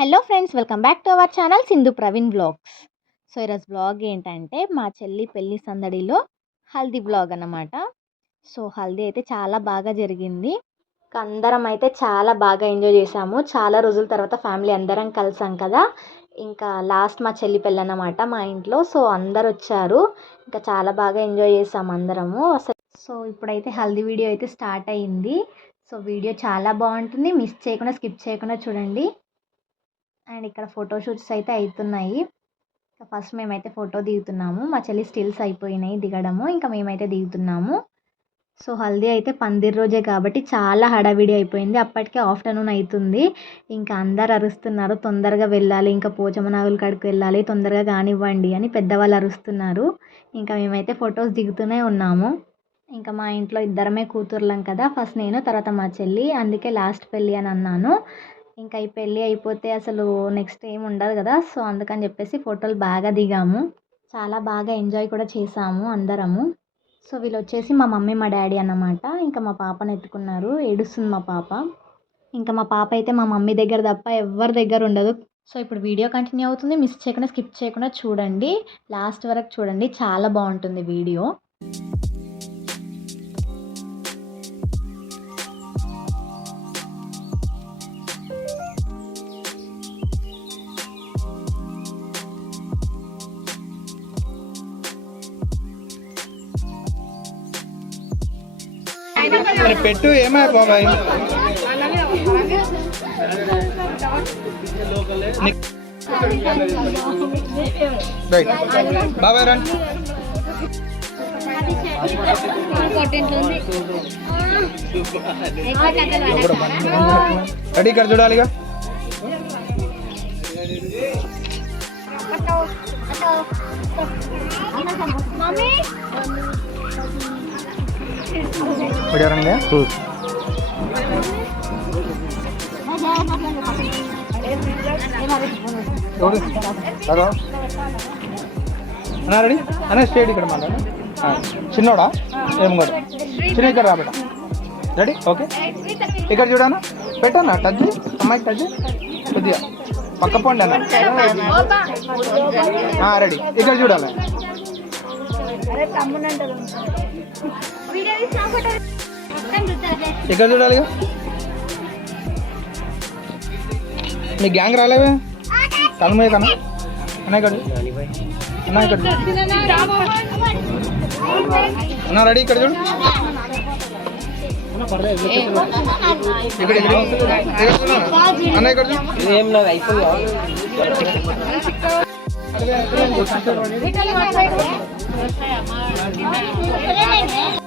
Hello friends welcome back to our channel Sindhu Praveen blogs. So ఈరోజు blog ఏంటంటే మా చెల్లి పెళ్ళి సందడిలో హల్దీ బ్లాగ్ అన్నమాట. సో హల్దీ అయితే చాలా బాగా జరిగింది. ఇంకా అందరం అయితే చాలా బాగా ఎంజాయ్ చేసాము చాలా రోజుల తర్వాత ఫ్యామిలీ అందరం కలిసాం కదా. ఇంకా లాస్ట్ మా చెల్లి పెళ్ళి అన్నమాట మా ఇంట్లో. సో అందరు వచ్చారు. ఇంకా చాలా బాగా ఎంజాయ్ చేసాము అందరము. అసలు సో ఇప్పుడైతే హల్దీ వీడియో అయితే స్టార్ట్ అయ్యింది సో వీడియో చాలా బాగుంటుంది. మిస్ చేయకుండా స్కిప్ చేయకుండా చూడండి. అండ్ ఇక్కడ ఫోటో షూట్స్ అయితే అవుతున్నాయి ఫస్ట్ మేమైతే ఫోటో దిగుతున్నాము. మా చెల్లి స్టిల్స్ అయిపోయినాయి దిగడము. ఇంకా మేమైతే దిగుతున్నాము. సో హల్దీ అయితే పందిర్ రోజే కాబట్టి చాలా హడావిడి అయిపోయింది. అప్పటికే ఆఫ్టర్నూన్ అవుతుంది ఇంకా అందరు అరుస్తున్నారు. తొందరగా వెళ్ళాలి. ఇంకా పోచమ్మ నాగుల కాడికి వెళ్ళాలి. తొందరగా కానివ్వండి అని పెద్దవాళ్ళు అరుస్తున్నారు. ఇంకా మేమైతే ఫొటోస్ దిగుతూనే ఉన్నాము. ఇంకా మా ఇంట్లో ఇద్దరమే కూతుర్లం కదా. ఫస్ట్ నేను తర్వాత మా చెల్లి. అందుకే లాస్ట్ పెళ్ళి అని అన్నాను. ఇంకా ఈ పెళ్ళి అయిపోతే అసలు నెక్స్ట్ ఏం ఉండదు కదా. సో అందుకని చెప్పేసి ఫోటోలు బాగా దిగాము. చాలా బాగా ఎంజాయ్ కూడా చేసాము అందరము. సో వీళ్ళు వచ్చేసి మా మమ్మీ మా డాడీ అన్నమాట. ఇంకా మా పాపను ఎత్తుకున్నారు. ఏడుస్తుంది మా పాప. ఇంకా మా పాప అయితే మా మమ్మీ దగ్గర తప్ప ఎవరి దగ్గర ఉండదు. సో ఇప్పుడు వీడియో కంటిన్యూ అవుతుంది. మిస్ చేయకుండా స్కిప్ చేయకుండా చూడండి. లాస్ట్ వరకు చూడండి. చాలా బాగుంటుంది వీడియో. మరి పెట్టు ఏమై బాబాయ్? ని- రైట్ బాబాయ్ రండి. రెడీ ఇక్కడ చూడాలిగా రండి హలో అన్నా రెడీ? అన్నా స్టేట్ ఇక్కడ మాట చిన్నోడా? ఏం కూడా? చిన్న ఇక్కడ రాబట రెడీ? ఓకే. ఇక్కడ చూడనా పెట్టానా టచ్ అమ్మాయి టచ్ కొద్దిగా. పక్క పండి అన్న. రెడీ. ఇక్కడ చూడాలి ఇక్కడ చూడాలిగా మీ గ్యాంగ్ రాలేవే కనుమయ్య కన్నా అన్న ఇక్కడ అన్న ఇక్కడ చూడు. అన్న రెడీ ఇక్కడ చూడు ఇక్కడ ఇక్కడ ఇక్కడ చూడు. అన్న ఇక్కడ చూడు. ముంగడికి రమ్మని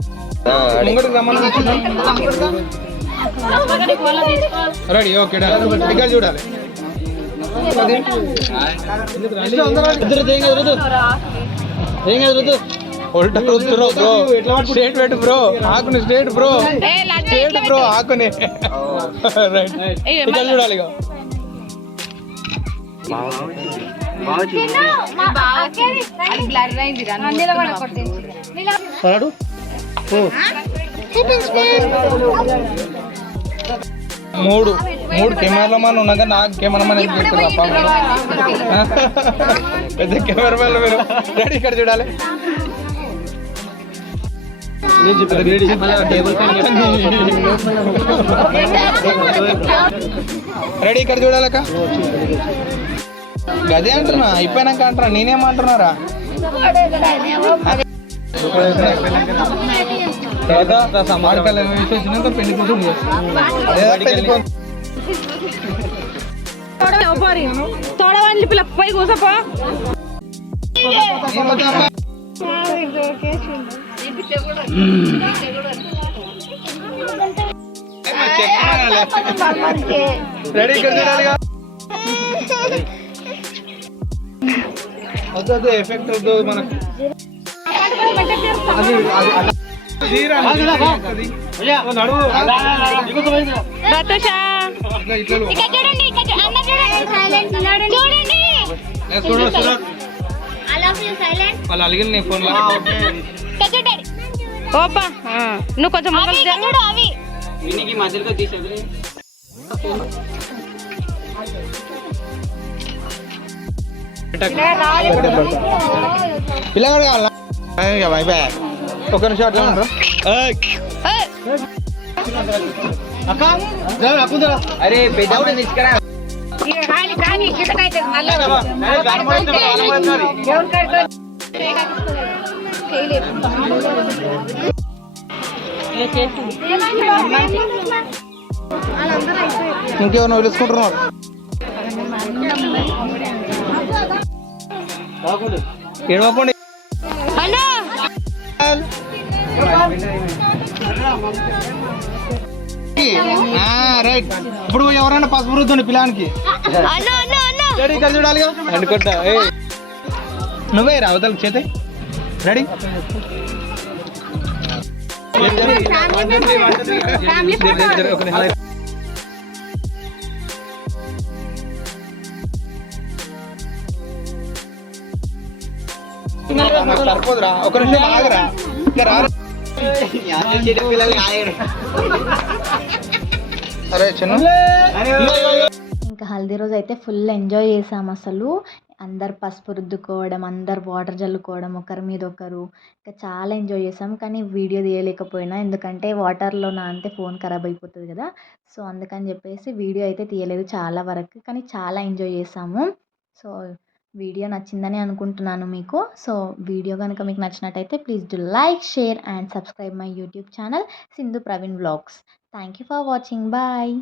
రెడీ ఓకే. ఇక్కడ చూడాలి. ఏం కాదు రుద్దు ఉల్టా రుద్దురో బ్రో స్ట్రేట్ పెట్టు బ్రో ఆకుని స్ట్రేట్ బ్రో స్ట్రేట్ బ్రో ఆకుని. రైట్ ఇక్కడ చూడాలి మూడు. మూడు కెమెరాల మన ఉన్నాక నాకు కెమెరా మన పెద్ద కెమెరా మ్యాన్ మీరు. రెడీ ఇక్కడ చూడాలి. రెడీ ఇక్కడ చూడాలక గదే అంటున్నా. అయిపోయినాక అంటున్నా. నేనేమంటున్నారా తర్వాత సమాడకాల కోసం లేదా పెళ్ళి కోసం తోడవాళ్ళి పిల్ల పోయి కూసపో రెడీ ఇక్కడ ఎఫెక్ట్ వద్దు మనకు. వాళ్ళు అలిగిన నీ ఫోన్ ఓపా. నువ్వు కొంచెం అవి ముంగలు ఇక్కడ చూడు అవి. పిల్లగాడు కావాలా అయిపోయా ఒక నిమిషం అట్లా ఉండరు అరే పెద్ద తీసుకురా ఇంకేమన్నా పిలుచుకుంటున్నారు ఏడవకండి రైట్. ఇప్పుడు ఎవరైనా పసుపు రుద్దండి పిల్లానికి? రెడీ కలిసి చూడాలి అనుకుంటా. నువ్వే రా అవతల చేతే. రెడీ సరిపోదురా. ఒక నిమిషం ఆగరా. ఇంకా రా ఇంకా హల్దీ రోజు అయితే ఫుల్ ఎంజాయ్ చేసాం అసలు. అందరు పసుపు రుద్దుకోవడం అందరు వాటర్ జల్లుకోవడం ఒకరి మీద ఒకరు. ఇంకా చాలా ఎంజాయ్ చేసాం కానీ వీడియో తీయలేకపోయినా. ఎందుకంటే వాటర్లో నా అంతే ఫోన్ ఖరాబ్ అయిపోతుంది కదా. సో అందుకని చెప్పేసి వీడియో అయితే తీయలేదు చాలా వరకు. కానీ చాలా ఎంజాయ్ చేసాము. సో వీడియో నచ్చిందని అనుకుంటున్నాను మీకు. సో వీడియో కనుక మీకు నచ్చినట్టయితే please do like share and subscribe my YouTube channel Sindhu Praveen vlogs. Thank you for watching. Bye.